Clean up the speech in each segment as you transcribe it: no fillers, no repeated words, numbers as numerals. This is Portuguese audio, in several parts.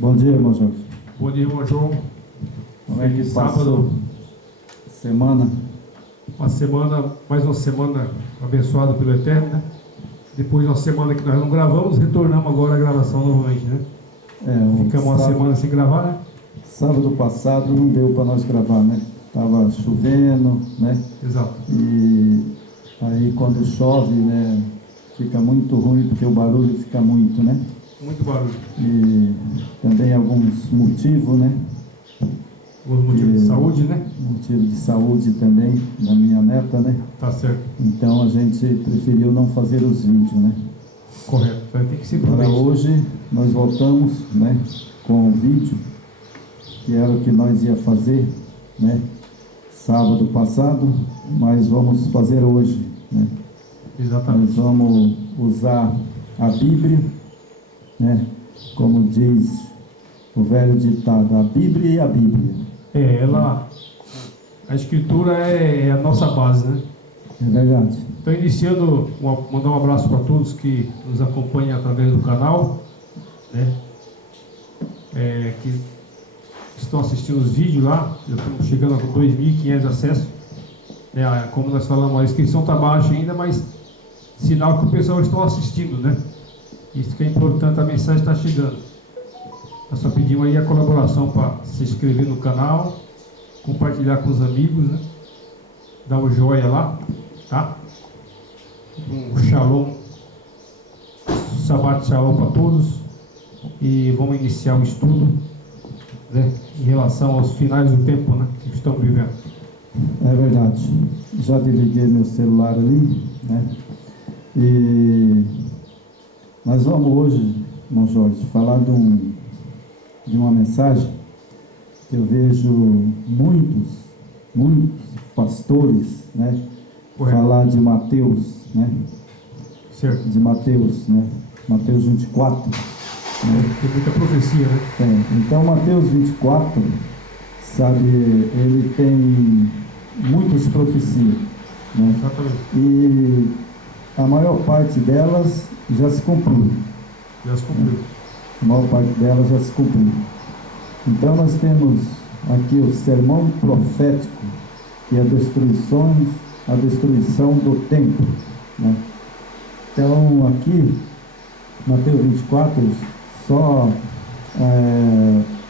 Bom dia, irmão Jorge. Bom dia, irmão João. Como é que Feliz passou sábado. a semana? Mais uma semana abençoada pelo Eterno, né? Depois de uma semana que nós não gravamos, retornamos agora à gravação novamente, né? Ficamos uma semana sem gravar, né? Sábado passado não deu para nós gravar, né? Tava chovendo, né? Exato. E aí quando chove, né? Fica muito ruim porque o barulho fica muito, né? Muito barulho. E também alguns motivos, né? Os motivos de saúde, né? Motivo de saúde também da minha neta, né? Tá certo. Então a gente preferiu não fazer os vídeos, né? Correto. Vai ter que ser Agora prudente. hoje nós voltamos, né? Com o vídeo, que era o que nós ia fazer, né? Sábado passado, mas vamos fazer hoje, né? Exatamente. Nós vamos usar a Bíblia, né? Como diz o velho ditado, a Bíblia e a Bíblia. A escritura é a nossa base, né? É verdade. Então, iniciando, mandar um abraço para todos que nos acompanham através do canal, né? Que estão assistindo os vídeos lá. Já estamos chegando a 2.500 acessos, né? Como nós falamos, a inscrição está baixa ainda, mas sinal que o pessoal está assistindo, né? Isso que é importante, a mensagem está chegando. Nós só pedimos aí a colaboração para se inscrever no canal, compartilhar com os amigos, né? Dar o joia lá, tá? Um shalom, Shabbat shalom para todos. E vamos iniciar o estudo, né? Em relação aos finais do tempo, né? Que estamos vivendo. É verdade. Já desliguei meu celular ali, né? E nós vamos hoje, irmão Jorge, falar de uma mensagem que eu vejo muitos pastores, né? Correto. Falar de Mateus, né? Certo. De Mateus, né? Mateus 24. Tem muita profecia, né? Então, Mateus 24, sabe, ele tem muitas profecias, né? Exatamente. E a maior parte delas já se cumpriu. Já se cumpriu. A maior parte delas já se cumpriu. Então, nós temos aqui o sermão profético e a destruição do templo, né? Então, aqui, Mateus 24, só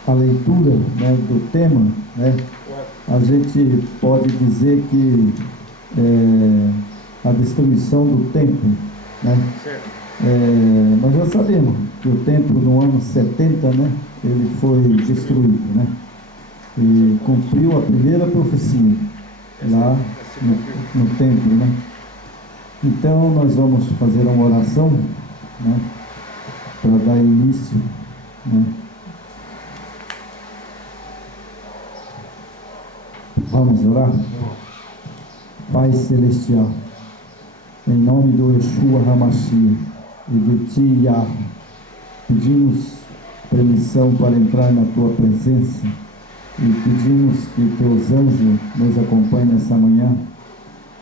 a leitura, né, do tema, né, a gente pode dizer que a destruição do templo, né? Certo. Nós já sabemos que o templo no ano 70, né, ele foi destruído, né? E cumpriu a primeira profecia lá no templo, né? Então nós vamos fazer uma oração, né, para dar início, né? Vamos orar? Pai Celestial, em nome do Yeshua HaMashiach e de Ti, Yahweh, pedimos permissão para entrar na Tua presença e pedimos que Teus anjos nos acompanhem nessa manhã,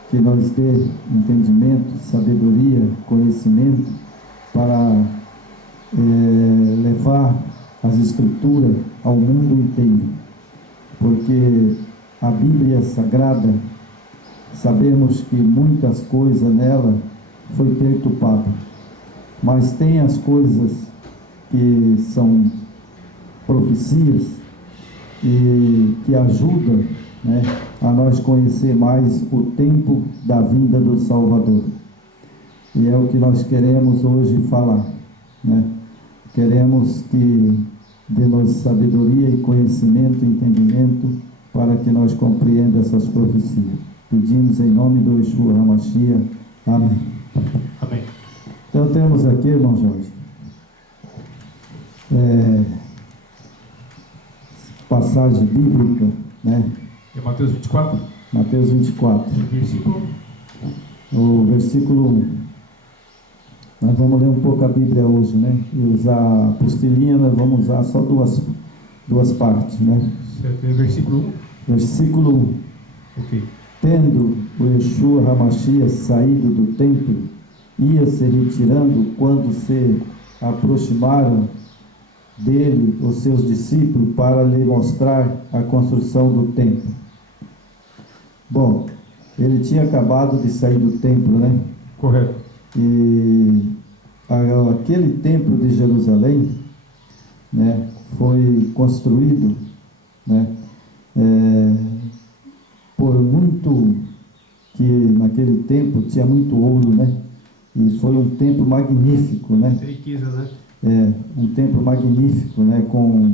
que nos dê entendimento, sabedoria, conhecimento para levar as Escrituras ao mundo inteiro, porque a Bíblia Sagrada, sabemos que muitas coisas nela foi perturbada, mas tem as coisas que são profecias e que ajudam, né, a nós conhecer mais o tempo da vinda do Salvador. E é o que nós queremos hoje falar, né? Queremos que dê-nos sabedoria e conhecimento e entendimento para que nós compreendamos essas profecias. Pedimos em nome do Yeshua HaMashiach. Amém. Amém. Então temos aqui, irmão Jorge, passagem bíblica, né? É Mateus 24? Mateus 24. Versículo? O versículo 1. Nós vamos ler um pouco a Bíblia hoje, né? E usar a apostilinha, nós vamos usar só duas partes, né? Certo. É versículo 1? Versículo 1. Ok. Tendo o Yeshua HaMashiach saído do templo, ia se retirando quando se aproximaram dele os seus discípulos para lhe mostrar a construção do templo. Bom, ele tinha acabado de sair do templo, né? Correto. E aquele templo de Jerusalém, né, foi construído, né, por muito, que naquele tempo tinha muito ouro, né? E foi um templo magnífico, né? Riqueza, né? Um templo magnífico, né? Com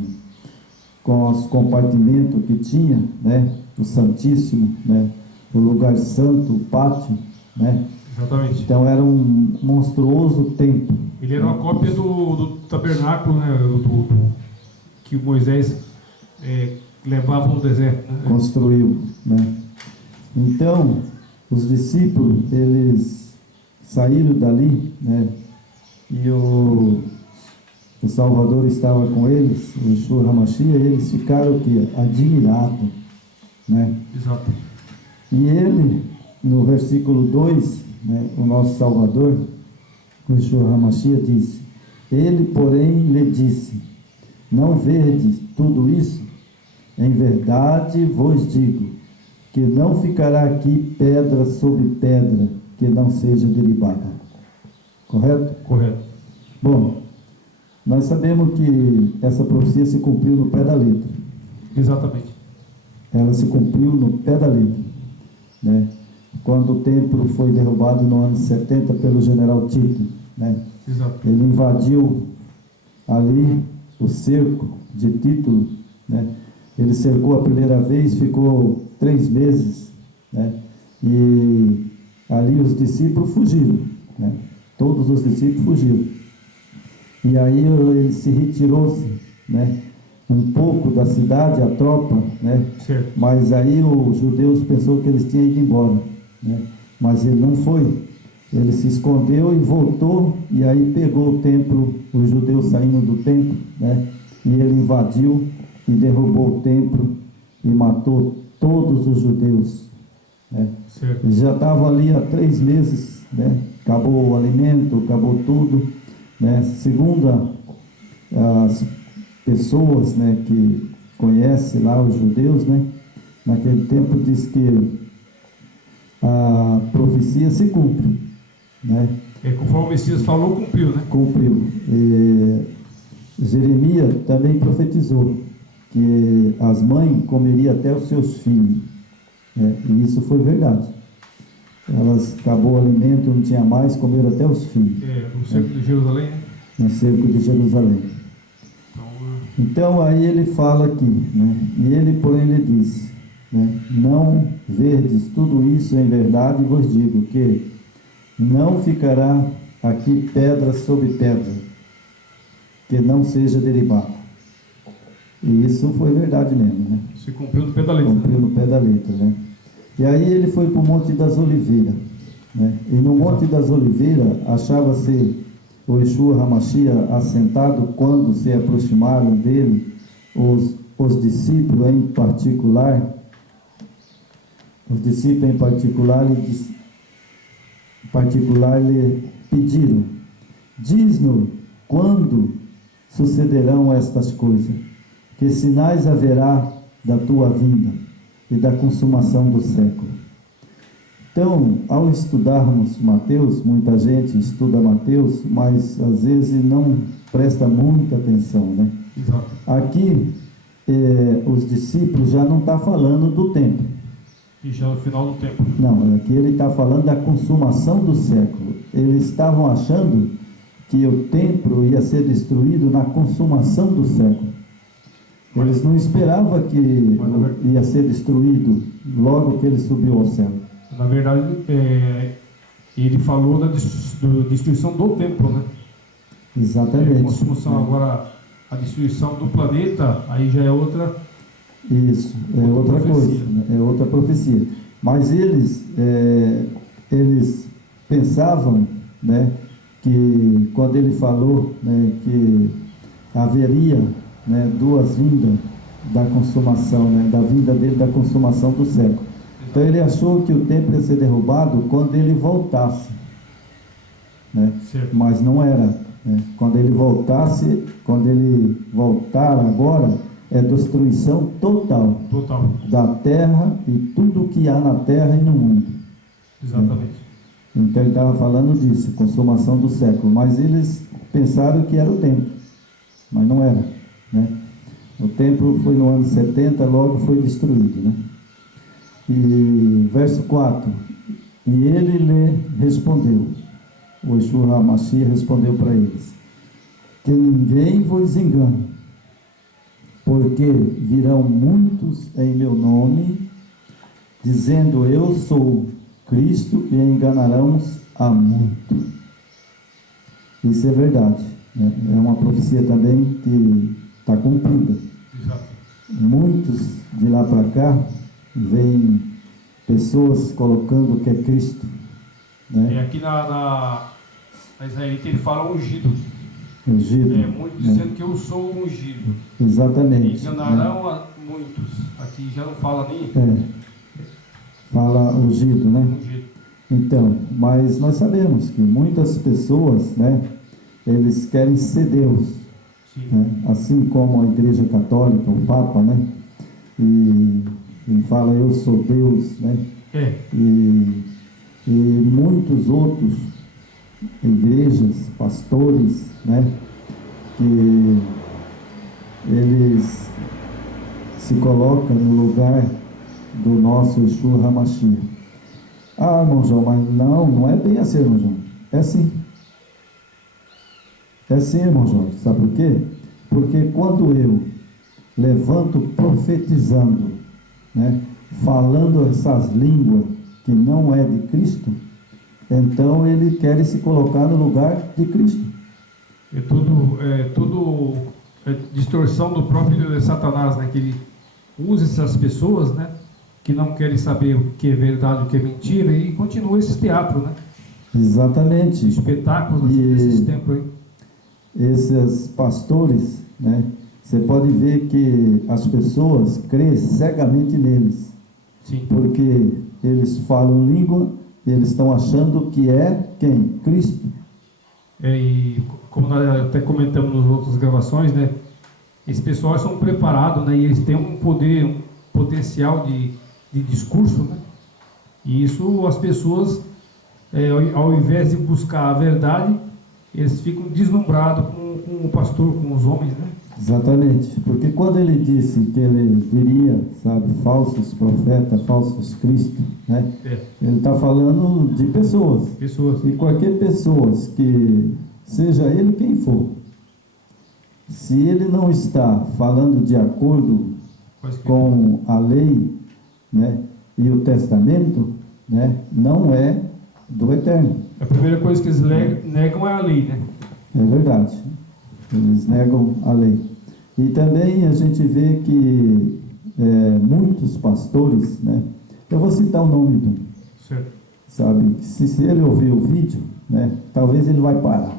os compartimentos que tinha, né? O Santíssimo, né? O lugar santo, o pátio, né? Exatamente. Então era um monstruoso templo. Ele era uma cópia do tabernáculo, né? Que Moisés levava no deserto, né? Construiu, né? Então, os discípulos, eles saíram dali, né? E o Salvador estava com eles, o Yeshua HaMashiach, e eles ficaram o quê? Admirados, né? Exato. E ele, no versículo 2, né, o nosso Salvador, o Yeshua HaMashiach, disse: ele, porém, lhe disse: não vedes tudo isso? Em verdade vos digo, que não ficará aqui pedra sobre pedra que não seja derribada. Correto? Correto. Bom, nós sabemos que essa profecia se cumpriu no pé da letra. Exatamente. Ela se cumpriu no pé da letra, né? Quando o templo foi derrubado no ano 70 pelo general Tito, né? Exato. Ele invadiu ali o cerco de Tito, né? Ele cercou a primeira vez, ficou 3 meses, né? E ali os discípulos fugiram, né? Todos os discípulos fugiram. E aí ele se retirou-se, né? Um pouco da cidade, a tropa, né? Certo. Mas aí os judeus pensou que eles tinham ido embora, né? Mas ele não foi. Ele se escondeu e voltou, e aí pegou o templo, os judeus saindo do templo, né? E ele invadiu e derrubou o templo e matou todos os judeus, né? Certo. Eles já estavam ali há 3 meses, né? Acabou o alimento, acabou tudo, né? Segundo as pessoas, né, que conhecem lá os judeus, né? Naquele tempo diz que a profecia se cumpre, né? Conforme o Messias falou, cumpriu, né? Cumpriu. Jeremias também profetizou que as mães comeriam até os seus filhos, né? E isso foi verdade. Elas acabou o alimento, não tinha mais, comeram até os filhos. No cerco de Jerusalém, né? No cerco de Jerusalém. Então aí ele fala aqui, né? E ele, porém, lhe disse, né? Não verdes tudo isso em verdade, vos digo que não ficará aqui pedra sobre pedra que não seja derribada. E isso foi verdade mesmo, né? Se cumpriu no pé da letra. Cumpriu no pé da letra, né? E aí ele foi para o Monte das Oliveiras, né? E no Monte das Oliveiras achava-se o Yeshua HaMashiach assentado. Quando se aproximaram dele os discípulos em particular, lhe pediram: diz-nos quando sucederão estas coisas, que sinais haverá da tua vinda e da consumação do século. Então, ao estudarmos Mateus, muita gente estuda Mateus, mas às vezes não presta muita atenção, né? Exato. Aqui, os discípulos já não estão falando do tempo. E já no final do tempo. Não, aqui ele está falando da consumação do século. Eles estavam achando que o templo ia ser destruído na consumação do século. Eles não esperavam que ia ser destruído logo que ele subiu ao céu. Na verdade, ele falou da destruição do templo, né? Exatamente. Consumação, agora a destruição do planeta, aí já é outra. Isso, é outra coisa, né? É outra profecia. Mas eles pensavam, né, que quando ele falou, né, que haveria, né, 2 vindas da consumação, né, da vinda dele, da consumação do século. Então ele achou que o templo ia ser derrubado quando ele voltasse, né? Mas não era. Quando ele voltar agora, é destruição total da terra e tudo que há na terra e no mundo. Exatamente. Então ele estava falando disso, consumação do século, mas eles pensaram que era o templo, mas não era, né? O templo foi no ano 70, logo foi destruído, né? E verso 4, e ele lhe respondeu, o Yeshua HaMashiach respondeu para eles, que ninguém vos engane, porque virão muitos em meu nome, dizendo eu sou Cristo, e enganarão a muito. Isso é verdade, né? É uma profecia também que está cumprida. Exato. Muitos de lá para cá vêm pessoas colocando que é Cristo, né? E aqui na Israelita ele fala ungido. Ungido. Muitos dizendo que eu sou ungido. Exatamente. E enganarão a muitos. Aqui já não fala nem. Fala ungido, né? Ungido. Então, mas nós sabemos que muitas pessoas, né, eles querem ser Deus, né? Assim como a Igreja Católica, o Papa, né? E ele fala eu sou Deus, né? E muitos outros igrejas, pastores, né, que eles se colocam no lugar do nosso Yeshua HaMashiach. Ah, irmão João, mas não é bem assim, irmão João. É sim. É sim, irmão João. Sabe por quê? Porque quando eu levanto profetizando, né, falando essas línguas que não é de Cristo, então ele quer se colocar no lugar de Cristo. É tudo distorção do próprio Satanás, né? Que ele usa essas pessoas, né? Que não querem saber o que é verdade, o que é mentira, e continua esse teatro, né? Exatamente. Espetáculos desses tempos aí. Esses pastores, né? Você pode ver que as pessoas creem cegamente neles. Sim. Porque eles falam língua, eles estão achando que é quem? Cristo. E como nós até comentamos nas outras gravações, né? Esses pessoal são preparados, né? E eles têm um poder, um potencial de discurso, né? E isso as pessoas, ao invés de buscar a verdade, eles ficam deslumbrados com o pastor, com os homens, né? Exatamente, porque quando ele disse que ele viria, sabe, falsos profetas, falsos Cristo, né? Ele está falando de pessoas. E qualquer pessoa que seja ele quem for, se ele não está falando de acordo com a lei, né, e o testamento, né, não é do Eterno. A primeira coisa que eles negam é a lei, né? É verdade. Eles negam a lei. E também a gente vê que muitos pastores, né? Eu vou citar o nome de um. Certo. Sabe? Se ele ouvir o vídeo, né? Talvez ele vai parar.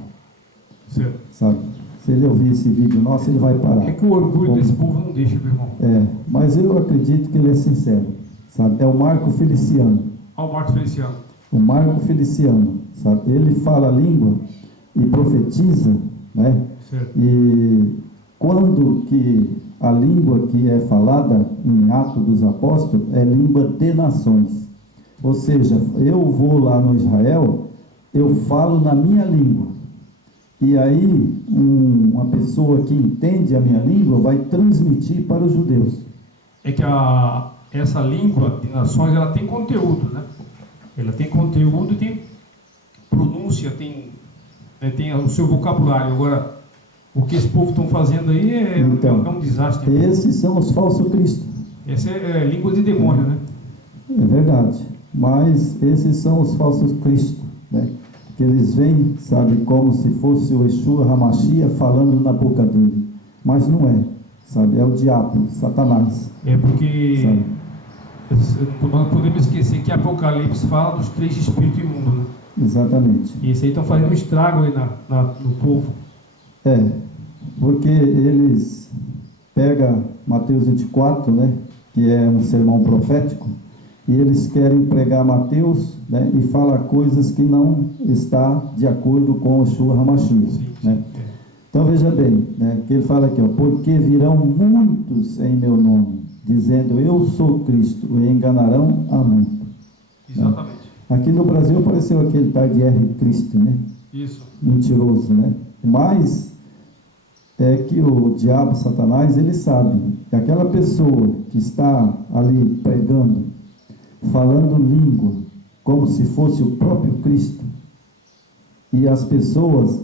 Certo. Sabe? Se ele ouvir esse vídeo nosso, ele vai parar. É que o orgulho desse povo não deixa, meu irmão. Mas eu acredito que ele é sincero. Sabe? É o Marco Feliciano. O Marco Feliciano. O Marco Feliciano, sabe? Ele fala a língua e profetiza, né? Certo. E quando que a língua que é falada em Atos dos Apóstolos é língua de nações. Ou seja, eu vou lá no Israel, eu falo na minha língua. E aí uma pessoa que entende a minha língua vai transmitir para os judeus. É que essa língua de nações, ela tem conteúdo, né? Ela tem conteúdo, tem pronúncia, tem o seu vocabulário. Agora, o que esse povo estão fazendo aí é um desastre. Esses são os falsos cristos. Essa é língua de demônio, né? É verdade. Mas esses são os falsos cristos, né? Que eles vêm, sabe, como se fosse o Yeshua HaMashiach falando na boca dele. Mas não é, sabe? É o diabo, Satanás. É porque... Sabe? Não podemos esquecer que Apocalipse fala dos 3 espíritos imundos, né? Exatamente. E isso aí estão fazendo um estrago aí no povo. Porque eles pegam Mateus 24, né, que é um sermão profético, e eles querem pregar Mateus, né, e falar coisas que não está de acordo com o Yeshua HaMashiach, né? Então veja bem, né, que ele fala aqui, ó, porque virão muitos em meu nome, dizendo eu sou Cristo, e enganarão a muito. Exatamente. Né? Aqui no Brasil apareceu aquele tal de R. Cristo, né? Isso. Mentiroso, né? Mas é que o diabo, Satanás, ele sabe que aquela pessoa que está ali pregando, falando língua, como se fosse o próprio Cristo, e as pessoas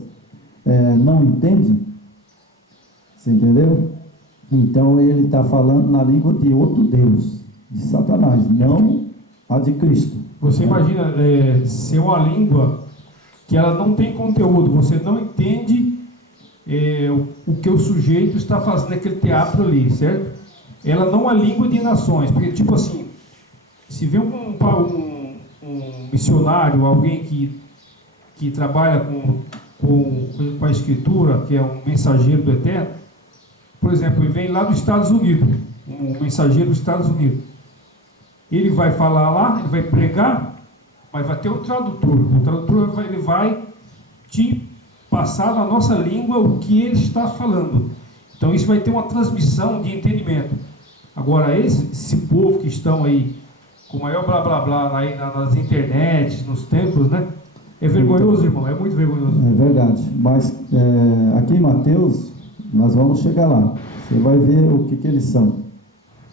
não entendem, você entendeu? Então ele está falando na língua de outro Deus, de Satanás, não a de Cristo. Você imagina ser uma língua que ela não tem conteúdo, você não entende o que o sujeito está fazendo naquele teatro ali, certo? Ela não é língua de nações, porque tipo assim, se vê um missionário, alguém que trabalha com a escritura, que é um mensageiro do Eterno, por exemplo, ele vem lá dos Estados Unidos, um mensageiro dos Estados Unidos, ele vai falar lá, ele vai pregar, mas vai ter um tradutor. O tradutor ele vai te passar na nossa língua o que ele está falando. Então isso vai ter uma transmissão de entendimento. Agora esse povo que estão aí com o maior blá blá blá aí nas internets, nos templos, né? É vergonhoso, irmão, é muito vergonhoso. É verdade, mas aqui em Mateus nós vamos chegar lá. Você vai ver o que eles são,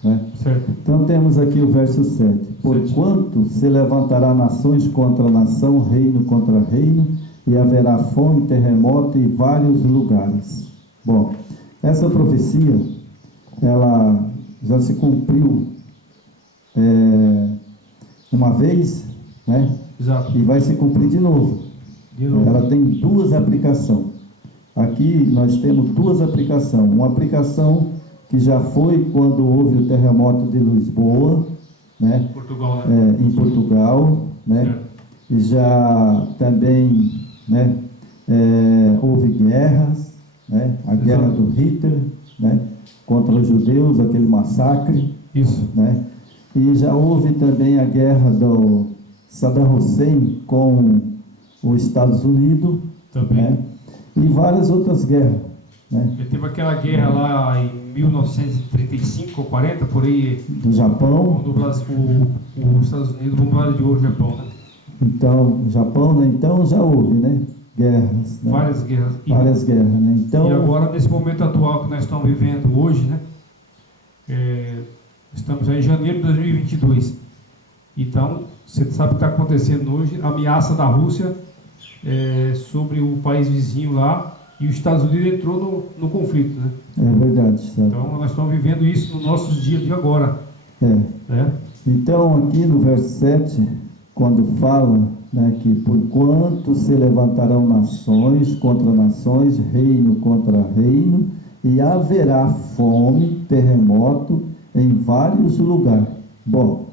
né? Certo. Então temos aqui o verso 7. Porquanto se levantará nações contra nação, reino contra reino, e haverá fome, terremoto em vários lugares. Bom, essa profecia, ela já se cumpriu uma vez, né? Exato. E vai se cumprir de novo. Ela tem duas aplicações. Aqui nós temos duas aplicações. Uma aplicação que já foi quando houve o terremoto de Lisboa, né? Portugal, né? Em Portugal, né? E já também, né? Houve guerras, né? A guerra do Hitler, né? Contra os judeus, aquele massacre. Isso. Né? E já houve também a guerra do Saddam Hussein com os Estados Unidos, também. Né? E várias outras guerras, né? Ele teve aquela guerra lá em 1935 ou 40, por aí, Do Japão. quando os Estados Unidos bombardeou o Japão, né? Então, Japão, né? Então já houve, né? Guerras. Né? Várias guerras. Várias guerras, né? Então, e agora, nesse momento atual que nós estamos vivendo hoje, né? Estamos aí em janeiro de 2022. Então, você sabe o que está acontecendo hoje, a ameaça da Rússia sobre o país vizinho lá, e os Estados Unidos entrou no conflito, né? É verdade, sabe? Então, nós estamos vivendo isso nos nossos dias de agora. Né? Então, aqui no verso 7, quando fala, né, que porquanto se levantarão nações contra nações, reino contra reino, e haverá fome, terremoto em vários lugares. Bom,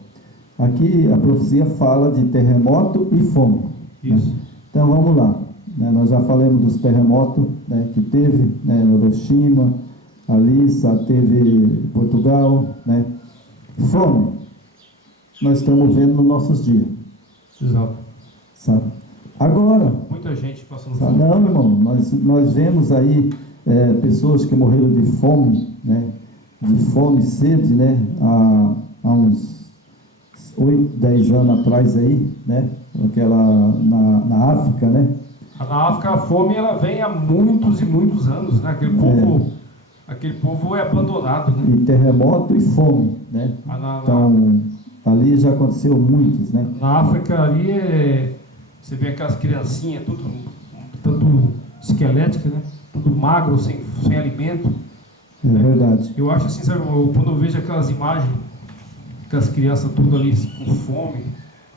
aqui a profecia fala de terremoto e fome. Isso. Né? Então vamos lá. Né? Nós já falamos dos terremotos, né, que teve, né, em Hiroshima, ali teve Portugal, né? Fome, nós estamos vendo nos nossos dias. Exato. Sabe? Agora, muita gente passando fome. Não, irmão, nós vemos aí pessoas que morreram de fome, né? De fome e sede, né? Há uns 8, 10 anos atrás aí, né? Aquela na África, né? Na África a fome ela vem há muitos e muitos anos, né? Aquele povo é abandonado, né? E terremoto e fome, né? Então, ali já aconteceu muitos, né? Na África ali você vê aquelas criancinhas, tudo esquelética, né? Tudo magro, sem alimento. É verdade. Eu acho assim, sabe, quando eu vejo aquelas imagens, aquelas crianças tudo ali com fome,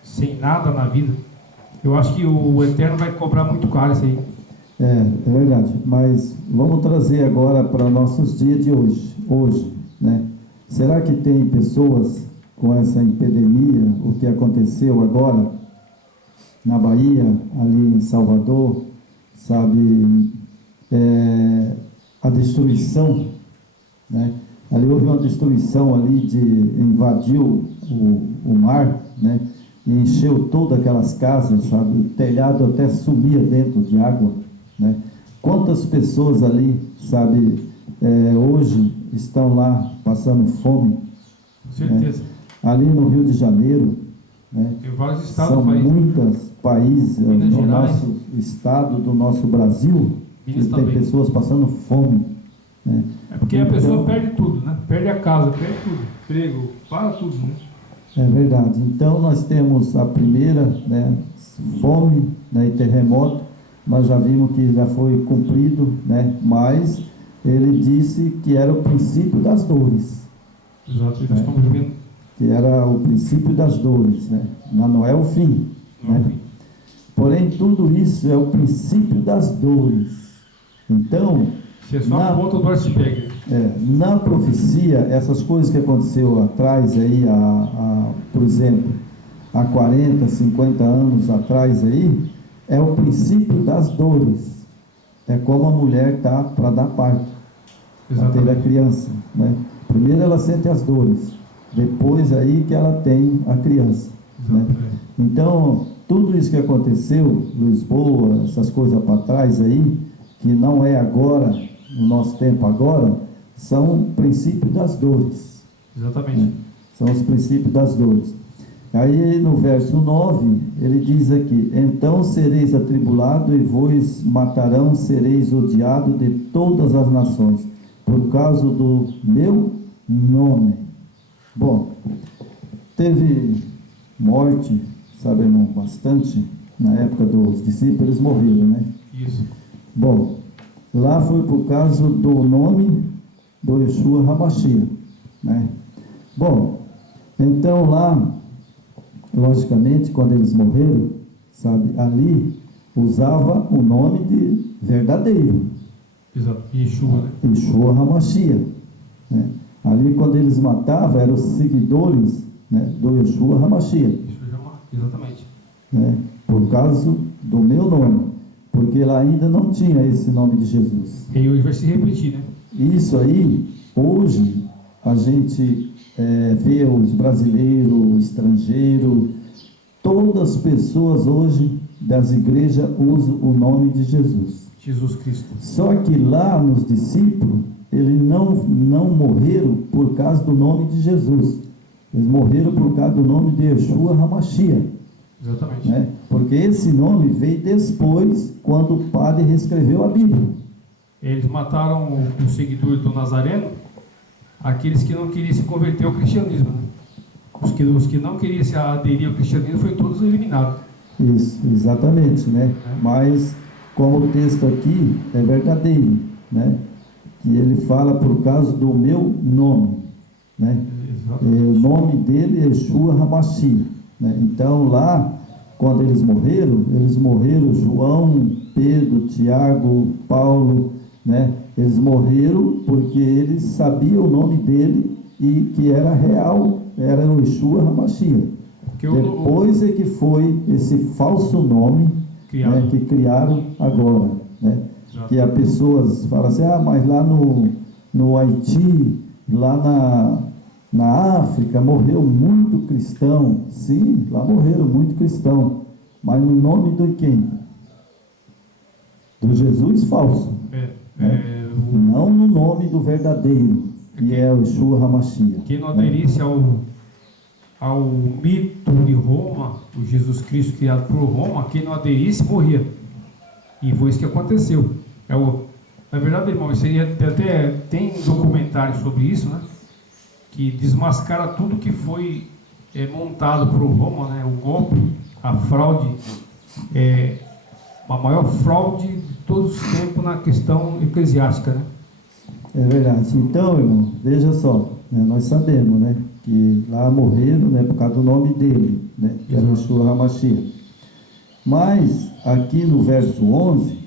sem nada na vida, eu acho que o Eterno vai cobrar muito caro isso aí. É verdade. Mas vamos trazer agora para nossos dias de hoje, né? Será que tem pessoas com essa epidemia, o que aconteceu agora na Bahia, ali em Salvador, sabe, a destruição, né? Ali houve uma destruição ali invadiu o mar, né? E encheu todas aquelas casas, sabe? O telhado até sumia dentro de água, né? Quantas pessoas ali, sabe, hoje estão lá passando fome? Com certeza. Né? Ali no Rio de Janeiro, né? Tem vários estados São do país. muitos países Minas no Gerais. nosso estado, do nosso Brasil, Minas que tem também. pessoas passando fome, né? É porque a pessoa perde tudo, né? Perde a casa, perde tudo. Emprego, para tudo, né? É verdade. Então nós temos a primeira, né, fome, né, e terremoto. Nós já vimos que já foi cumprido, né? Mas ele disse que era o princípio das dores. Exato, nós estamos vivendo. Que era o princípio das dores, né? Não é o fim, né? Porém, tudo isso é o princípio das dores. Então, Se é só a ponta do iceberg. na profecia, essas coisas que aconteceu atrás aí, por exemplo, há 40, 50 anos atrás aí, é o princípio das dores. É como a mulher está para dar parto, para ter a criança, né? Primeiro ela sente as dores, depois aí que ela tem a criança, né? Então, tudo isso que aconteceu, Lisboa, essas coisas para trás aí, que não é agora, no nosso tempo agora, são princípios das dores. Exatamente. Né? São os princípios das dores. Aí no verso 9, ele diz aqui: então sereis atribulado e vos matarão, sereis odiado de todas as nações, por causa do meu nome. Bom, teve morte, sabemos bastante, na época dos discípulos, eles morreram, né? Isso. Bom, lá foi por causa do nome do Yeshua HaMashiach, né? Bom, então lá, logicamente, quando eles morreram, sabe, ali usava o nome de verdadeiro. Exato. Yeshua, né? Yeshua HaMashiach, né? Ali quando eles matavam, eram os seguidores, né, do Yeshua HaMashiach, exatamente, né? Por causa do meu nome, porque lá ainda não tinha esse nome de Jesus. E hoje vai se repetir, né? Isso aí, hoje, a gente vê os brasileiros, estrangeiros, todas as pessoas hoje das igrejas usam o nome de Jesus. Jesus Cristo. Só que lá nos discípulos, eles não morreram por causa do nome de Jesus. Eles morreram por causa do nome de Yeshua HaMashiach. Exatamente. Né? Porque esse nome veio depois, quando o padre reescreveu a Bíblia. Eles mataram os seguidores do Nazareno, aqueles que não queriam se converter ao cristianismo, né? Os que não queriam se aderir ao cristianismo foram todos eliminados. Isso, exatamente, né? Mas, como o texto aqui é verdadeiro, né? Que ele fala por causa do meu nome, né? O nome dele é Yeshua HaMashiach, né? Então lá, quando eles morreram João, Pedro, Tiago, Paulo, né? Eles morreram porque eles sabiam o nome dele e que era real, era o Yeshua HaMashiach. Depois é que foi esse falso nome, né, que criaram agora, né? Que as pessoas falam assim: mas lá no Haiti, lá na África, morreu muito cristão. Sim, lá morreram muito cristão, mas no nome de quem? Do Jesus falso, né? Não no nome do verdadeiro, que é o Yeshua HaMashiach. Quem não aderisse ao mito de Roma, o Jesus Cristo criado por Roma, quem não aderisse morria. E foi isso que aconteceu. Na verdade, irmão, isso aí até tem documentário sobre isso, né? Que desmascara tudo que foi montado por Roma, né? O golpe, a fraude, a maior fraude de todos os tempos na questão eclesiástica, né? É verdade. Então, irmão, veja só, né? Nós sabemos, né, que lá morreram, né, por causa do nome dele, né, que era o Yeshua HaMashiach. Mas aqui no verso 11,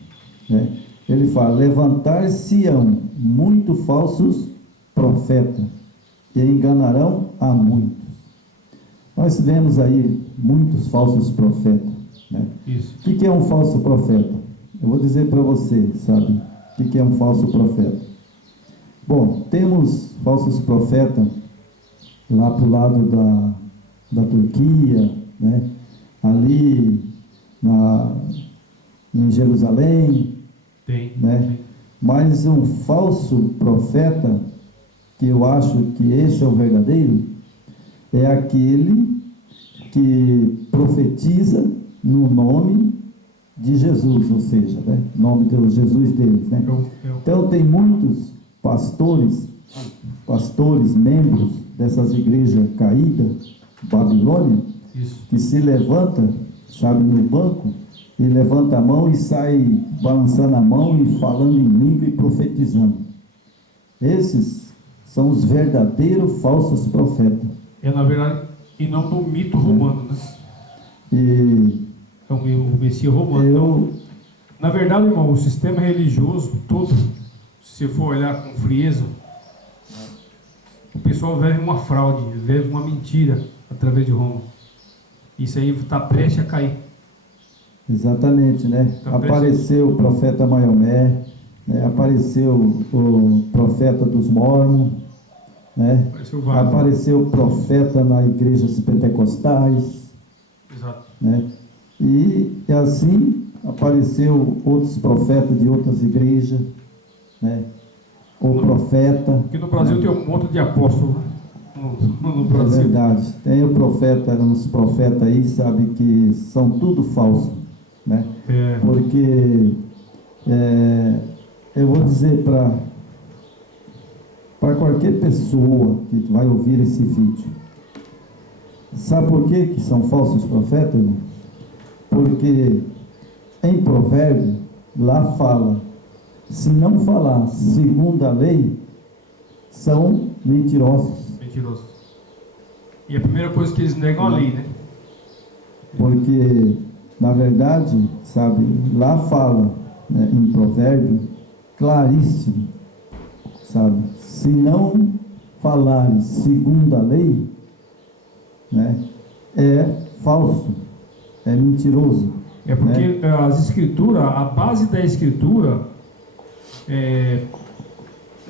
né, ele fala: levantar-se-ão muito falsos profetas e enganarão a muitos. Nós vemos aí muitos falsos profetas, né? Isso. O que é um falso profeta? Eu vou dizer para você, sabe, o que é um falso profeta? Bom, temos falsos profetas lá para o lado da Turquia, né? Ali em Jerusalém, né? Tem. Mas um falso profeta, que eu acho que esse é o verdadeiro, é aquele que profetiza no nome de Jesus, ou seja, né? Nome de Jesus deles, né? Então tem muitos pastores, membros dessas igrejas caídas, Babilônia, Isso. que se levanta, sabe, no banco, e levanta a mão e sai balançando a mão e falando em língua e profetizando. Esses são os verdadeiros falsos profetas. É, na verdade, em nome do mito romano, né? E É o Messias romano. Então, na verdade, irmão, o sistema religioso todo, se você for olhar com frieza, o pessoal vive uma fraude, vive uma mentira através de Roma. Isso aí está prestes a cair. Exatamente, né? Apareceu o profeta Maomé, né? Apareceu o profeta dos Mormons, né? Apareceu o profeta nas igrejas pentecostais. Exato. Né? E assim apareceu outros profetas de outras igrejas, né? O profeta. Porque no Brasil, né, tem um monte de apóstolos, né? No Brasil. É verdade. Tem o profeta, uns profetas aí, sabe, que são tudo falso, né? Porque eu vou dizer para qualquer pessoa que vai ouvir esse vídeo, sabe por que são falsos profetas, irmão? Porque em Provérbio, lá fala, se não falar segundo a lei, são mentirosos. Mentirosos. E a primeira coisa que eles negam a lei, né? Porque, na verdade, sabe, lá fala, né, em Provérbio, claríssimo, sabe, se não falar segundo a lei, né, é falso, é mentiroso. É porque, né? as escrituras, a base da escritura,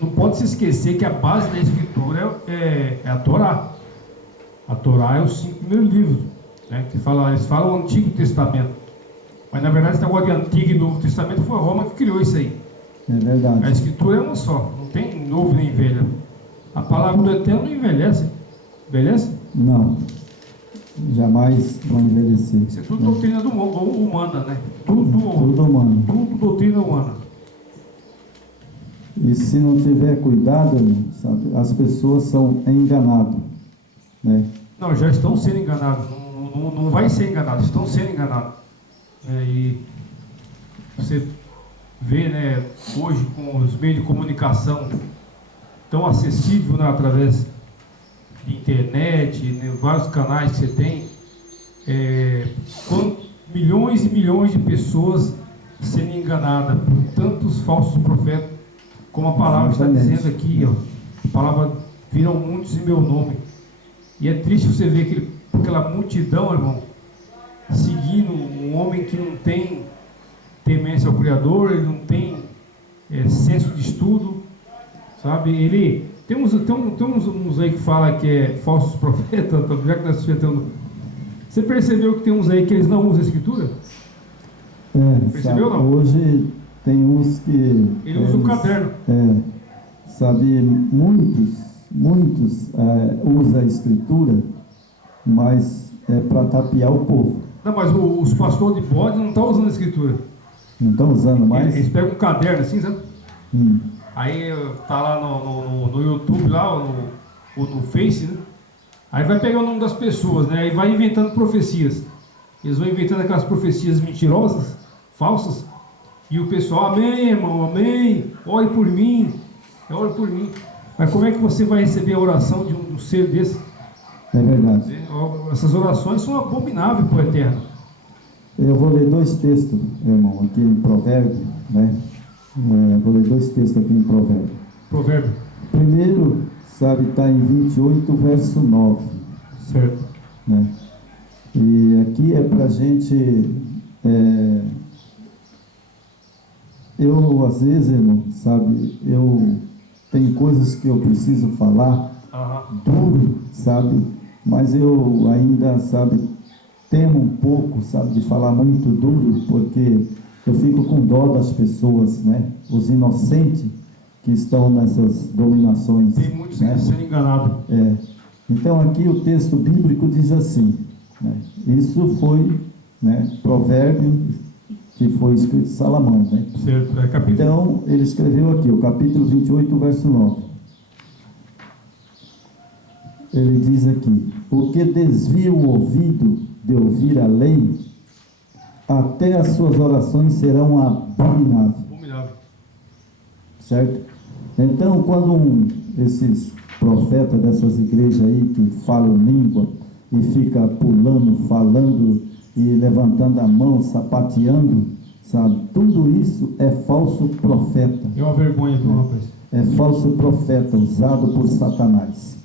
não pode se esquecer que a base da escritura é a Torá. A Torá é os 5 primeiros livros, né, que eles falam o Antigo Testamento. Mas na verdade esse negócio de Antigo e Novo Testamento foi Roma que criou isso aí. É verdade. A escritura é uma só, não tem novo nem velho. A palavra do Eterno não envelhece. Envelhece? Não. Jamais vai envelhecer. Isso é tudo doutrina humana, né? Tudo humano. Tudo doutrina humana. E se não tiver cuidado, sabe, as pessoas são enganadas, né? Não, já estão sendo enganados. Não vai ser enganado, estão sendo enganados. E você vê, né, hoje com os meios de comunicação tão acessível, né, através de internet, né, vários canais que você tem, com milhões e milhões de pessoas sendo enganadas por tantos falsos profetas, como a palavra está dizendo aqui, ó, a palavra viram muitos em meu nome. E é triste você ver aquela multidão, irmão, seguindo um homem que não tem temência ao Criador, ele não tem senso de estudo, sabe? Ele tem uns aí que fala que é falsos profetas, já que nós estamos. Você percebeu que tem uns aí que eles não usam a escritura? Percebeu ou não? Hoje tem uns que ele usa o caderno. Sabe, muitos usam a escritura, mas é para tapear o povo. Não, mas os pastores de bode não estão usando a escritura. Não estão usando mais? Eles pegam um caderno assim, sabe? Aí tá lá no YouTube, lá, ou no Face, né? Aí vai pegar o nome das pessoas, né? Aí vai inventando profecias. Eles vão inventando aquelas profecias mentirosas, falsas. E o pessoal, amém, irmão, amém, ore por mim, ore por mim. Mas como é que você vai receber a oração de um ser desse? É verdade. Essas orações são abomináveis para o Eterno. Eu vou ler 2 textos, irmão, aqui em Provérbio, né? Vou ler 2 textos aqui em Provérbio. Provérbio. Primeiro, sabe, está em 28, verso 9. Certo. Né? E aqui é para a gente... eu, às vezes, irmão, sabe, eu tem coisas que eu preciso falar duro, sabe? Mas eu ainda, sabe, temo um pouco, sabe, de falar muito duro, porque eu fico com dó das pessoas, né? Os inocentes que estão nessas dominações. Tem muitos né? sendo enganados. Então aqui o texto bíblico diz assim, né? Isso foi, né, provérbio que foi escrito de Salomão, né? Certo. Capítulo. Então ele escreveu aqui, o capítulo 28, verso 9. Ele diz aqui: o que desvia o ouvido de ouvir a lei, até as suas orações serão abomináveis. Certo? Então, quando esses profetas dessas igrejas aí que falam língua e fica pulando, falando e levantando a mão, sapateando, sabe? Tudo isso é falso profeta. É uma vergonha, viu, rapaz? É falso profeta usado por Satanás.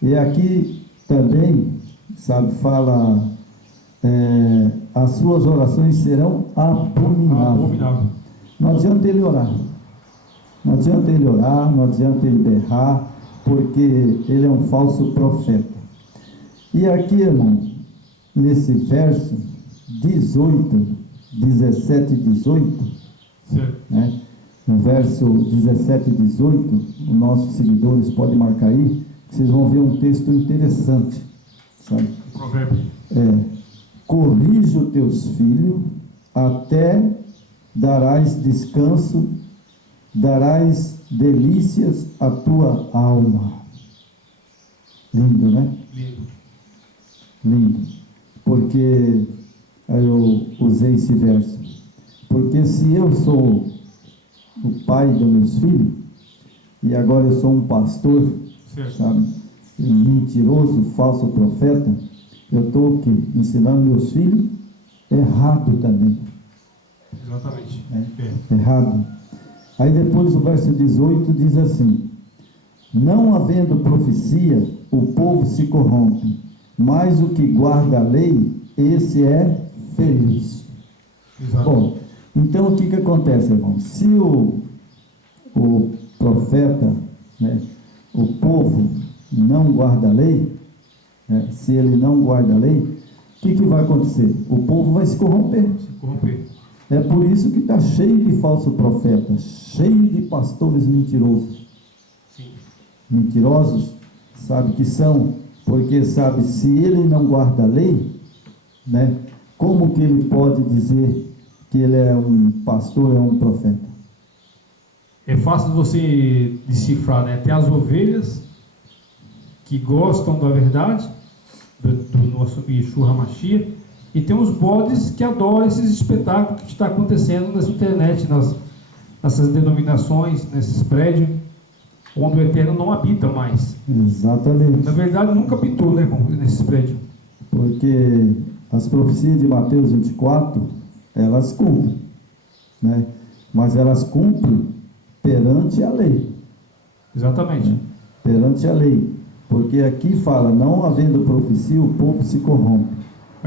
E aqui também, sabe, fala, as suas orações serão abomináveis. Não adianta ele orar. Não adianta ele orar, não adianta ele berrar, porque ele é um falso profeta. E aqui, irmão, nesse verso 18, 17 e 18, né? No verso 17 e 18, os nossos seguidores podem marcar aí, vocês vão ver um texto interessante, sabe? Provérbio. Corrige os teus filhos, até darás descanso, darás delícias à tua alma. Lindo, né? Lindo. Porque eu usei esse verso. Porque se eu sou o pai dos meus filhos, e agora eu sou um pastor, sabe, mentiroso, falso profeta, eu estou ensinando meus filhos errado também. Exatamente. Errado. Aí depois o verso 18 diz assim: não havendo profecia, o povo se corrompe, mas o que guarda a lei, esse é feliz. Exato. Bom, então o que acontece, irmão? Se o profeta, né, o povo não guarda a lei, né, se ele não guarda a lei, o que vai acontecer? O povo vai se corromper. É por isso que está cheio de falsos profetas, cheio de pastores mentirosos. Sim. Mentirosos, sabe que são, porque sabe, se ele não guarda a lei, né, como que ele pode dizer que ele é um pastor, é um profeta? É fácil você decifrar, né? Tem as ovelhas que gostam da verdade, do nosso Yeshua HaMashiach, e tem os bodes que adoram esses espetáculos que está acontecendo nessa internet, nessas denominações, nesses prédios, onde o Eterno não habita mais. Exatamente. Na verdade, nunca habitou, né, irmão, nesses prédios. Porque as profecias de Mateus 24, elas cumprem, né? Mas elas cumprem perante a lei. Exatamente. Né? Perante a lei. Porque aqui fala, não havendo profecia, o povo se corrompe.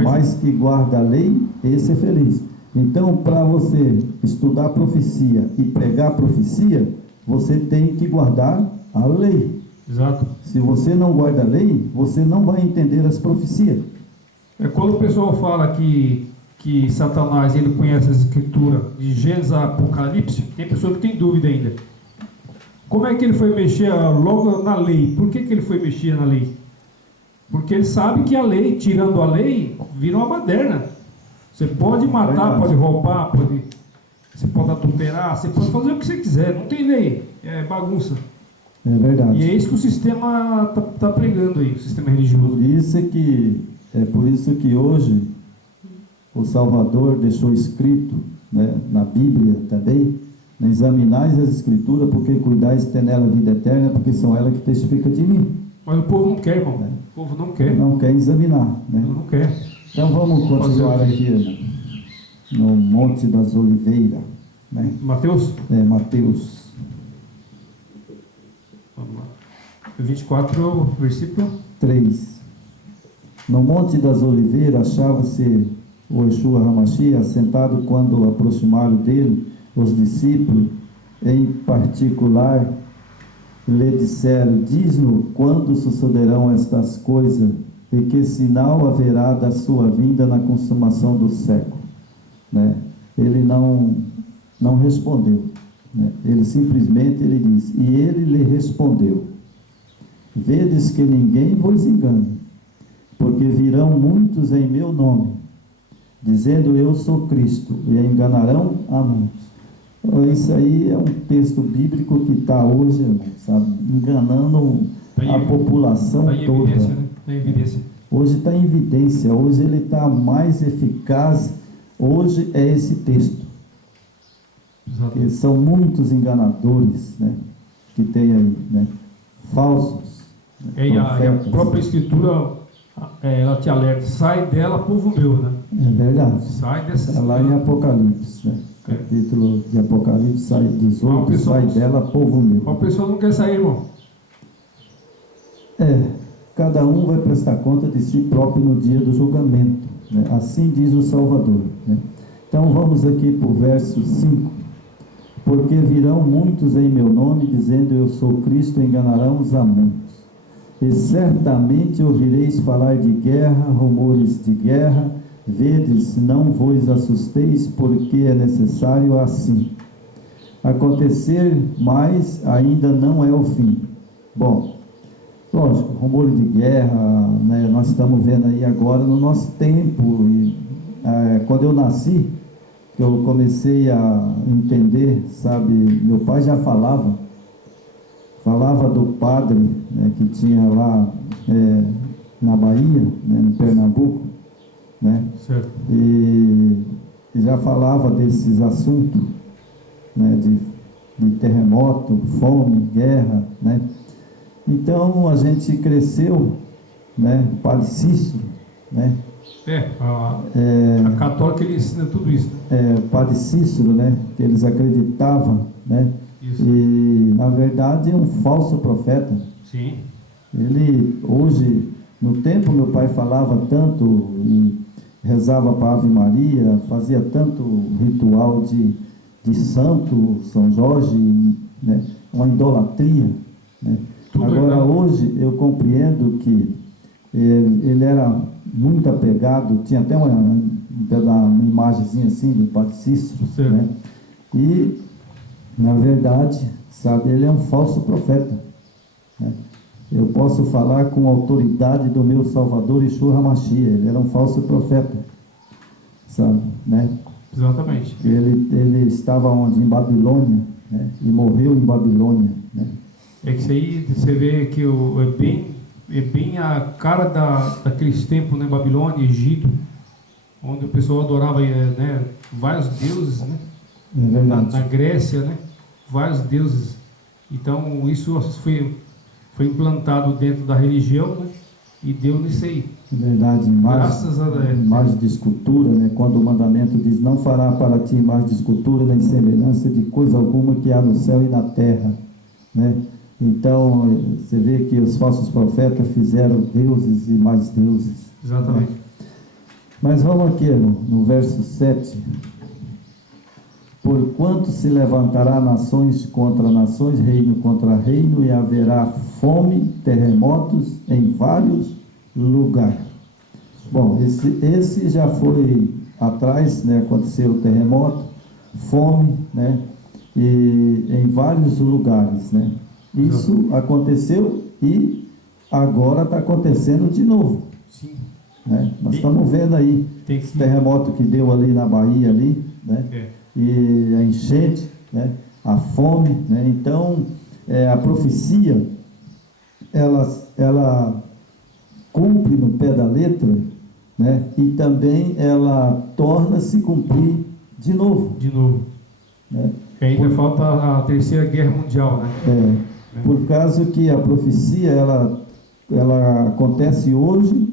Mas que guarda a lei, esse é feliz. Então, para você estudar a profecia e pregar a profecia, você tem que guardar a lei. Exato. Se você não guarda a lei, você não vai entender as profecias. É quando o pessoal fala que Satanás ele conhece as escrituras de Gênesis a Apocalipse, tem pessoa que tem dúvida ainda. Como é que ele foi mexer logo na lei? Por que ele foi mexer na lei? Porque ele sabe que a lei, tirando a lei, vira uma baderna. Você pode matar, pode roubar, você pode adulterar, você pode fazer o que você quiser, não tem lei, é bagunça. É verdade. E é isso que o sistema está pregando aí, o sistema religioso. Por isso que hoje o Salvador deixou escrito, né, na Bíblia também, né, examinais as escrituras, porque cuidais de ter nela a vida eterna, porque são elas que testificam de mim. Mas o povo não quer, irmão. O povo não quer. Não quer examinar, né? Não quer. Então vamos continuar aqui, né, no Monte das Oliveiras, né? Mateus? Mateus. Vamos lá. 24, versículo 3. No Monte das Oliveiras achava-se o Yeshua HaMashiach assentado. Quando aproximaram dele os discípulos, em particular lhe disseram: diz-nos quando sucederão estas coisas, e que sinal haverá da sua vinda na consumação do século. Né? Ele não respondeu. Né? Ele simplesmente disse: e ele lhe respondeu: vedes que ninguém vos engane, porque virão muitos em meu nome, dizendo eu sou Cristo, e enganarão a muitos. Isso aí é um texto bíblico que está hoje, sabe, enganando a população toda. Evidência, né? Tá em evidência. Hoje está em evidência, hoje ele está mais eficaz, hoje é esse texto. Exato. Que são muitos enganadores, né, que tem aí, né, falsos. Né, E a própria Escritura, ela te alerta: sai dela, povo meu, né? É verdade. Sai dessa. Está lá em Apocalipse, né? Capítulo de Apocalipse, sai 18, sai dela, povo meu. A pessoa não quer sair, irmão. Cada um vai prestar conta de si próprio no dia do julgamento, né? Assim diz o Salvador, né? Então vamos aqui para o verso 5. Porque virão muitos em meu nome, dizendo eu sou Cristo, enganarão a muitos. E certamente ouvireis falar de guerra, rumores de guerra. Vedes, não vos assusteis, porque é necessário assim acontecer, mas ainda não é o fim. Bom, lógico, rumor de guerra, né, nós estamos vendo aí agora no nosso tempo. E, quando eu nasci, que eu comecei a entender, sabe, meu pai já falava do padre, né, que tinha lá na Bahia, né, no Pernambuco, né? Certo. E já falava desses assuntos, né, de terremoto, fome, guerra, né? Então a gente cresceu, né? Padre Cícero, né? A católica, ele ensina tudo isso, né? Padre Cícero, né? Que eles acreditavam, né? Isso. E na verdade é um falso profeta. Sim. Ele hoje, no tempo meu pai falava tanto e rezava para a Ave Maria, fazia tanto ritual de santo, São Jorge, né? Uma idolatria, né? Agora hoje eu compreendo que ele era muito apegado, tinha até uma imagenzinha assim do Padre Cícero, né? E na verdade, sabe, ele é um falso profeta, né? Eu posso falar com a autoridade do meu Salvador Yeshua HaMashiach, ele era um falso profeta, sabe, né? Exatamente. Ele estava onde? Em Babilônia, né? E morreu em Babilônia, né? É que isso aí você vê que é bem a cara daqueles tempos, né? Babilônia, Egito, onde o pessoal adorava, né, vários deuses, né? É verdade. Na Grécia, né? Vários deuses. Então isso foi implantado dentro da religião, né? E deu nisso aí. É verdade. Imagem de escultura, né? Quando o mandamento diz: não fará para ti imagem de escultura nem semelhança de coisa alguma que há no céu e na terra, né? Então você vê que os falsos profetas fizeram deuses e mais deuses. Exatamente. Né? Mas vamos aqui no verso 7. Porquanto se levantará nações contra nações, reino contra reino, e haverá fome, terremotos em vários lugares. Bom, esse já foi atrás, né? Aconteceu o terremoto, fome, né? E em vários lugares, né? Isso aconteceu e agora está acontecendo de novo. Sim. Né? Nós estamos vendo aí esse terremoto que deu ali na Bahia, ali, né? E a enchente, né? A fome, né? Então a profecia ela cumpre no pé da letra, né? E também ela torna-se cumprir de novo. Né? Ainda falta a Terceira Guerra Mundial, né? Por causa que a profecia ela acontece hoje,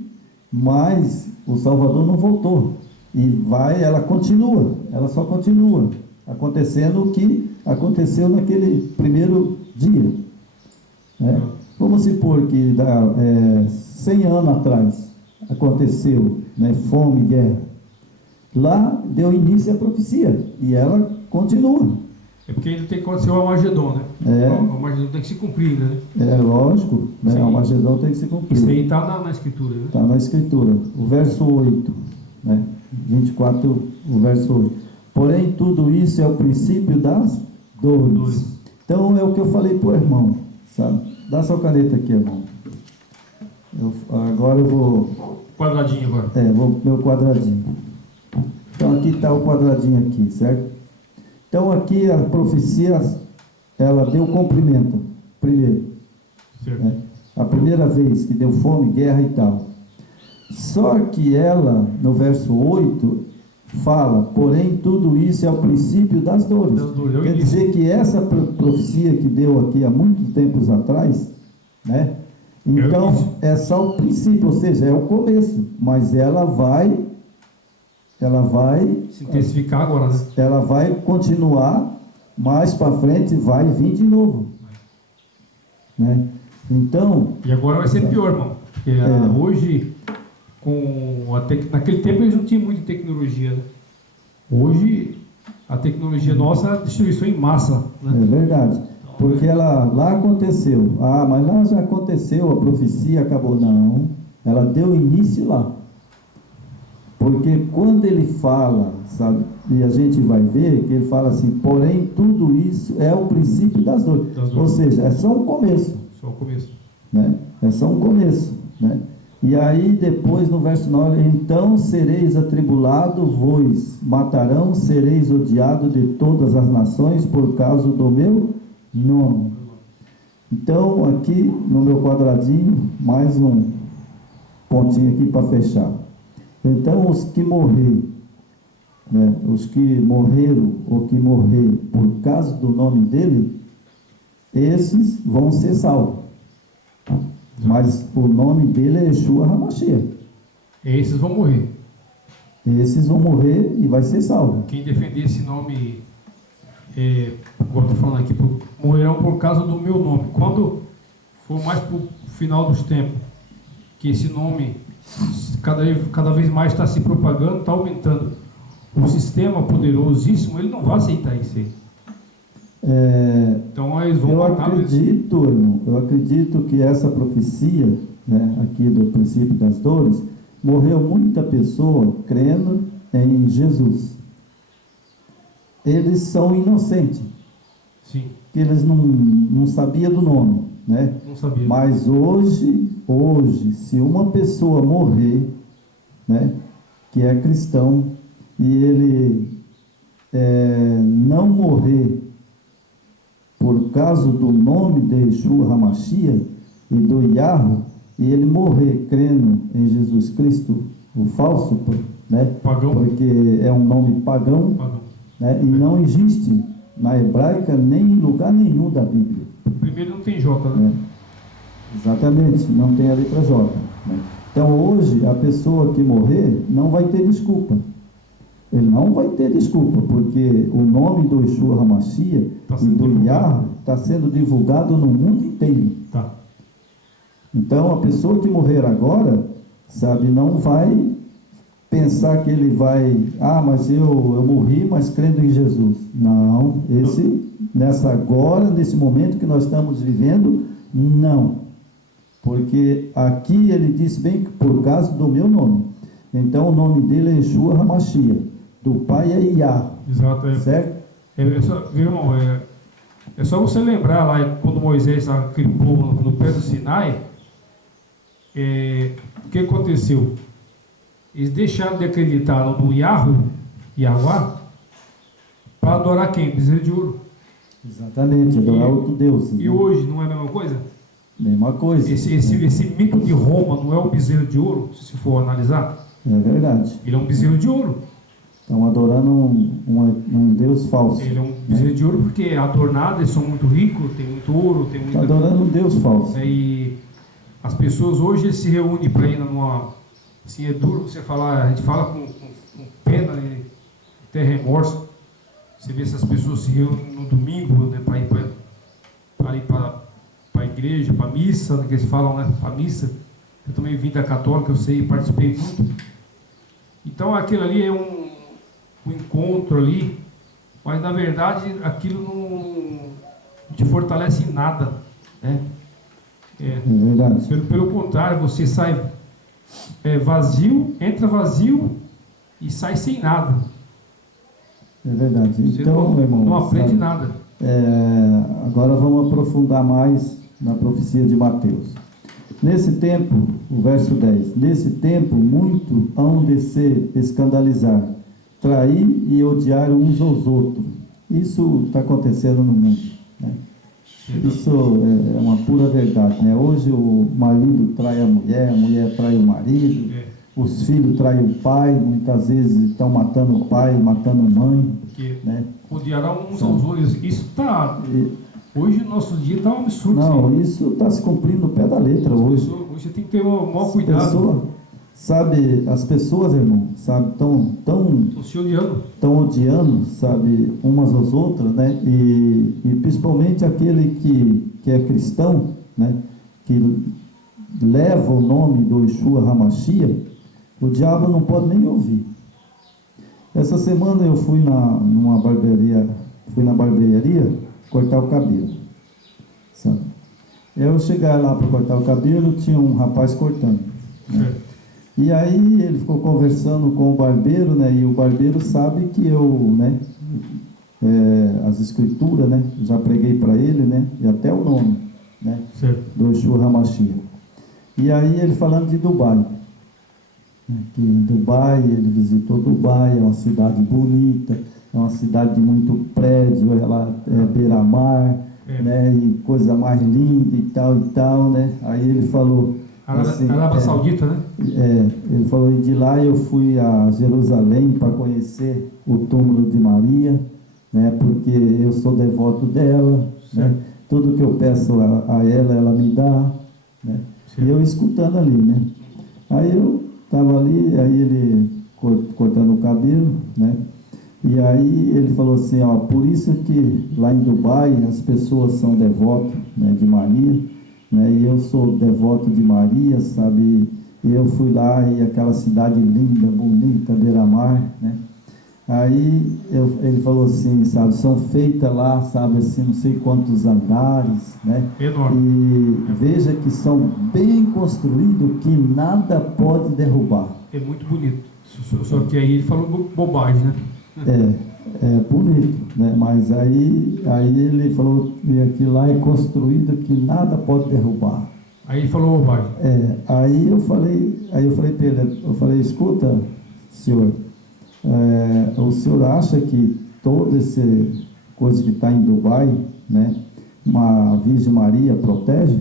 mas o Salvador não voltou. E ela continua, ela só continua acontecendo o que aconteceu naquele primeiro dia. Né? Vamos supor que 100 anos atrás aconteceu, né, fome, guerra. Lá deu início à profecia e ela continua. É porque ainda tem que acontecer o Armagedon, né? O Armagedon tem que se cumprir, né? É lógico, né? O Armagedon tem que se cumprir. Isso aí está na Escritura, né? Está na Escritura. O verso 8, né? 24, o verso 8. Porém, tudo isso é o princípio das dores. Então, é o que eu falei para o irmão, sabe? Dá sua caneta aqui, irmão. Agora eu vou... Quadradinho agora. Vou meu quadradinho. Então, aqui está o quadradinho aqui, certo? Então, aqui a profecia, ela deu cumprimento, primeiro. Certo. Né? A primeira vez que deu fome, guerra e tal. Só que ela, no verso 8, fala, porém, tudo isso é o princípio das dores. Quer dizer que essa profecia que deu aqui há muitos tempos atrás, né? Então, é só o princípio, ou seja, é o começo, mas ela vai se intensificar agora, né? Ela vai continuar, mais para frente vai vir de novo, né? Então, e agora vai ser pior, irmão, porque hoje, naquele tempo eles não tinham muita tecnologia, né? Hoje a tecnologia nossa é a destruição em massa, né? É verdade, porque lá aconteceu, mas lá já aconteceu, a profecia acabou. Não, ela deu início lá. Porque quando ele fala, sabe, e a gente vai ver que ele fala assim, porém tudo isso é o princípio das dores. Ou seja, é só um começo. Só o começo. Né? É só um começo, né? E aí depois no verso 9, então sereis atribulados, vos matarão, sereis odiados de todas as nações por causa do meu nome. Então aqui no meu quadradinho, mais um pontinho aqui para fechar. Então, os que morrer, né, os que morreram ou que morrer por causa do nome dele, esses vão ser salvos. Mas o nome dele é Yeshua HaMashiach. Esses vão morrer. Esses vão morrer e vai ser salvo. Quem defender esse nome, igual eu estou falando aqui, morrerão por causa do meu nome. Quando for mais para o final dos tempos, que esse nome cada vez mais está se propagando, está aumentando. O sistema poderosíssimo, ele não vai aceitar isso aí. Então eles vão matar. Eu acredito que essa profecia, né, aqui do princípio das dores, morreu muita pessoa crendo em Jesus. Eles são inocentes. Sim. Eles não sabiam do nome, né? Não sabia. Mas hoje, se uma pessoa morrer, né, que é cristão, e ele não morrer por causa do nome de Yeshua HaMashiach e do Yahweh, e ele morrer crendo em Jesus Cristo, o falso, né? Pagão. Porque é um nome pagão. Né? E não existe na hebraica nem em lugar nenhum da Bíblia. Primeiro não tem J, né? Exatamente, não tem a letra J. Né? Então hoje a pessoa que morrer não vai ter desculpa. Ele não vai ter desculpa, porque o nome do Yeshua HaMashiach e do Yahweh está sendo divulgado no mundo inteiro. Tá. Então a pessoa que morrer agora, sabe, não vai pensar que ele vai, mas eu morri, mas crendo em Jesus. Não, nesse momento que nós estamos vivendo, não. Porque aqui ele diz bem que por causa do meu nome. Então o nome dele é Yeshua HaMashiach, do Pai é Yah. Exato. Certo? É só você lembrar lá, quando Moisés acampou no pé do Sinai, o que aconteceu? Eles deixaram de acreditar no Yahweh, para adorar quem? Bezerro de ouro. Exatamente, adorar outro Deus. E hoje não é a mesma coisa? Mesma coisa. Esse mito de Roma não é o bezerro de ouro, se for analisar? É verdade. Ele é um bezerro de ouro. Estão adorando um Deus falso. Ele é um bezerro de ouro porque é adornado, eles são muito ricos, tem muito ouro, tem muito... Estão adorando um Deus falso. E as pessoas hoje se reúnem para ir numa... Assim, é duro você falar, a gente fala com pena, né, até remorso. Você vê essas pessoas se reúnem no domingo, né, para ir para a igreja, para a missa, né, que eles falam, né, para a missa. Eu também vim da católica, eu sei, participei muito. Então aquilo ali é um encontro ali mas na verdade aquilo não te fortalece em nada, né? É verdade. Pelo contrário, você sai vazio, entra vazio e sai sem nada. É verdade. Você Então, meu irmão, não aprende sabe, nada. agora vamos aprofundar mais na profecia de Mateus. Nesse tempo, o verso 10, nesse tempo muito hão de se escandalizar, trair e odiar uns aos outros. Isso está acontecendo no mundo, né? Isso é uma pura verdade, né? Hoje o marido trai a mulher trai o marido, os filhos traem o pai, muitas vezes estão matando o pai, matando a mãe, né? Odiarão uns aos outros. Isso está... Hoje, no nosso dia, está um absurdo. Não, sim. isso está se cumprindo no pé da letra hoje. Hoje você tem que ter o maior cuidado. As pessoas, irmão, sabe, Estão se odiando. estão odiando, sabe, umas às outras, né? E principalmente aquele que é cristão, né? Que leva o nome do Yeshua HaMashiach, o diabo não pode nem ouvir. Essa semana eu fui na barbearia cortar o cabelo, sabe? Eu chegar lá para cortar o cabelo, tinha um rapaz cortando, né? E aí ele ficou conversando com o barbeiro, né? E o barbeiro sabe que eu, né? As escrituras, né? Já preguei para ele, né? E até o nome, né? Do Yeshua HaMashiach. E aí ele falando de Dubai, né? Que Dubai, ele visitou Dubai, é uma cidade bonita, é uma cidade de muito prédio, ela é beira-mar, né? E coisa mais linda e tal, né? Aí ele falou... Assim, Arábia Saudita, né? Ele falou, e de lá eu fui a Jerusalém para conhecer o túmulo de Maria, né? Porque eu sou devoto dela, né? Tudo que eu peço a ela, ela me dá, né? E eu escutando ali, né? Aí eu estava ali, aí ele cortando o cabelo, né? E aí ele falou assim, ó, por isso que lá em Dubai as pessoas são devotas, né, de Maria, né? E eu sou devoto de Maria, sabe? E eu fui lá e aquela cidade linda, bonita, beira-mar, né? Aí ele falou assim, sabe? São feitas lá, sabe? Assim, não sei quantos andares, né? Enorme. E veja que são bem construídos, que nada pode derrubar. É muito bonito. Só que aí ele falou bobagem, né? É bonito, né? Mas aí ele falou que aquilo lá é construído que nada pode derrubar. Aí ele falou bobagem. Aí eu falei para ele, escuta, senhor, o senhor acha que toda essa coisa que está em Dubai, né, uma Virgem Maria protege?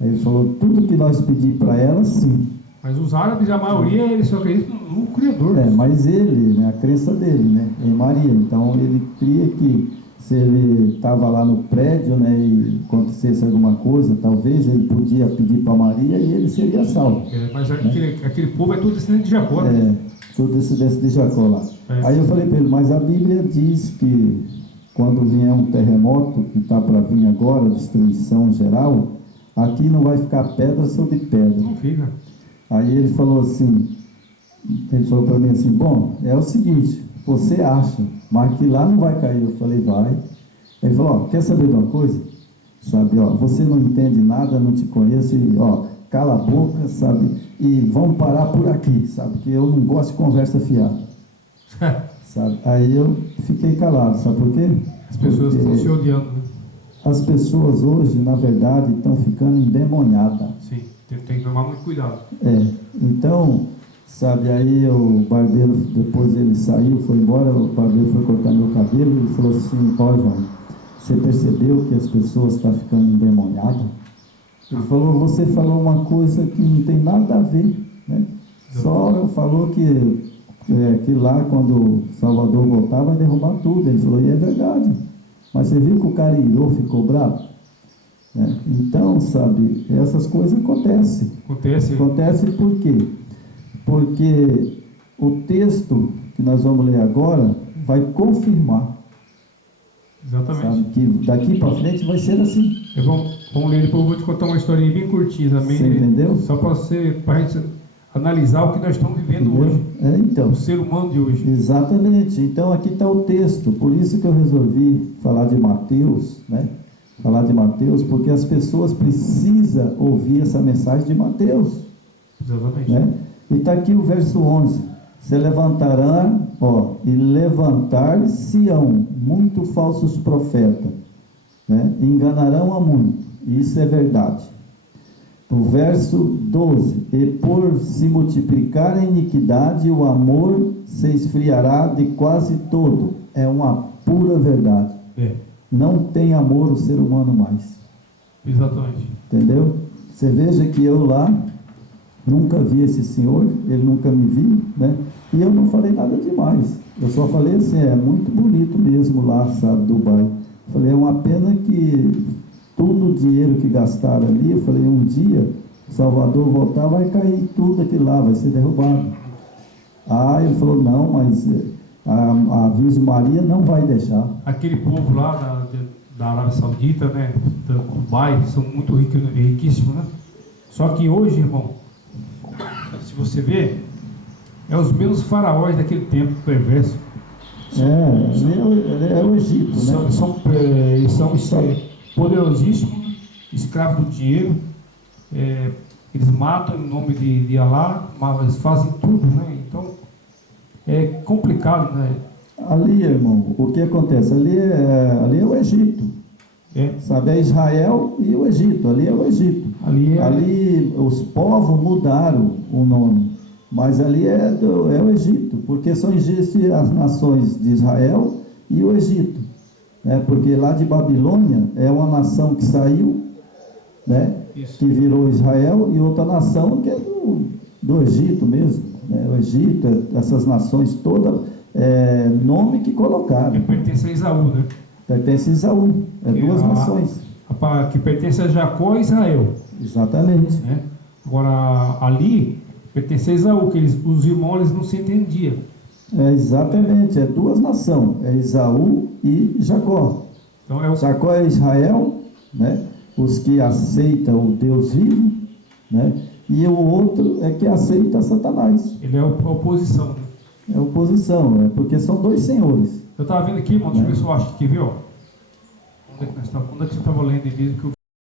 Aí ele falou, tudo que nós pedimos para ela, sim. Mas os árabes, a maioria, eles só acreditam no Criador. Mas ele, né, a crença dele, né, em Maria. Então ele cria que se ele estava lá no prédio, né, e acontecesse alguma coisa, talvez ele podia pedir para Maria e ele seria salvo. Mas aquele povo é todo descendente de Jacó, né? Todo descendente de Jacó lá. Aí eu falei para ele, mas a Bíblia diz que quando vier um terremoto, que está para vir agora, destruição geral, aqui não vai ficar pedra sobre pedra. Não fica. Aí ele falou para mim assim, bom, é o seguinte, você acha, mas que lá não vai cair. Eu falei, vai. Ele falou, ó, quer saber de uma coisa? Sabe, ó, você não entende nada, não te conheço, e, ó, cala a boca, sabe, e vamos parar por aqui, sabe, que eu não gosto de conversa fiada. Sabe, aí eu fiquei calado, sabe por quê? As pessoas estão se odiando, né? As pessoas hoje, na verdade, estão ficando endemoniadas. Sim, tem que tomar muito cuidado. Então, sabe, aí o barbeiro, depois ele saiu, foi embora, o barbeiro foi cortar meu cabelo e falou assim, ó João, você percebeu que as pessoas estão ficando endemoniadas? Ele falou, você falou uma coisa que não tem nada a ver, né? Só falou que lá quando Salvador voltar vai derrubar tudo. Ele falou, e é verdade. Mas você viu que o cara irou, ficou bravo? Então, sabe, essas coisas acontecem. Acontece por quê? Porque o texto que nós vamos ler agora vai confirmar. Exatamente. Sabe, que daqui para frente vai ser assim. Vamos ler, depois eu vou te contar uma historinha bem curtinha também. Você entendeu? Só para gente analisar o que nós estamos vivendo Entendeu? hoje, Então. o ser humano de hoje. Exatamente. Então aqui está o texto. Por isso que eu resolvi falar de Mateus, né? Falar de Mateus, porque as pessoas precisam ouvir essa mensagem de Mateus. Exatamente. Né? E está aqui o verso 11. Se levantarão, e levantar-se-ão muito falsos profetas, né? Enganarão a muito. Isso é verdade. O verso 12: e por se multiplicar a iniquidade, o amor se esfriará de quase todo. É uma pura verdade. Não tem amor o ser humano mais. Exatamente. Entendeu? Você veja que eu lá nunca vi esse senhor, ele nunca me viu, né? E eu não falei nada demais. Eu só falei assim, é muito bonito mesmo lá, sabe, Dubai. Falei, é uma pena que todo o dinheiro que gastaram ali, eu falei, um dia Salvador voltar, vai cair tudo aquilo lá, vai ser derrubado. Ele falou, não, mas a Virgem Maria não vai deixar. Aquele povo lá da Arábia Saudita, né, da Dubai, são muito riquíssimos, né? Só que hoje, irmão, se você vê, é os mesmos faraós daquele tempo perverso. Ele é o Egito, né? São poderosíssimos, escravos do dinheiro. Eles matam em nome de Alá, mas eles fazem tudo, né? Então é complicado, né? Ali, irmão, o que acontece? Ali é o Egito. Sabe, é Israel e o Egito. Ali é o Egito. Ali os povos mudaram o nome, mas ali é o Egito, porque só existem as nações de Israel e o Egito, né? Porque lá de Babilônia é uma nação que saiu, né? Isso. Que virou Israel, e outra nação que é do Egito mesmo, né? O Egito, essas nações todas, nome que colocaram. Que pertence a Esaú, né? Pertence a Esaú, duas nações. Que pertence a Jacó e Israel. Exatamente. Né? Agora, ali, pertence a Esaú, que os irmãos eles não se entendiam. Exatamente, duas nações, Esaú e Jacó. Então, Jacó é Israel, né? Os que aceitam o Deus vivo, né? E o outro é que aceita Satanás. Ele é a oposição. Né? É oposição, porque são dois senhores. Eu estava vendo aqui, irmão, deixa eu ver se eu acho que viu. Onde é que você estava lendo? Ele diz que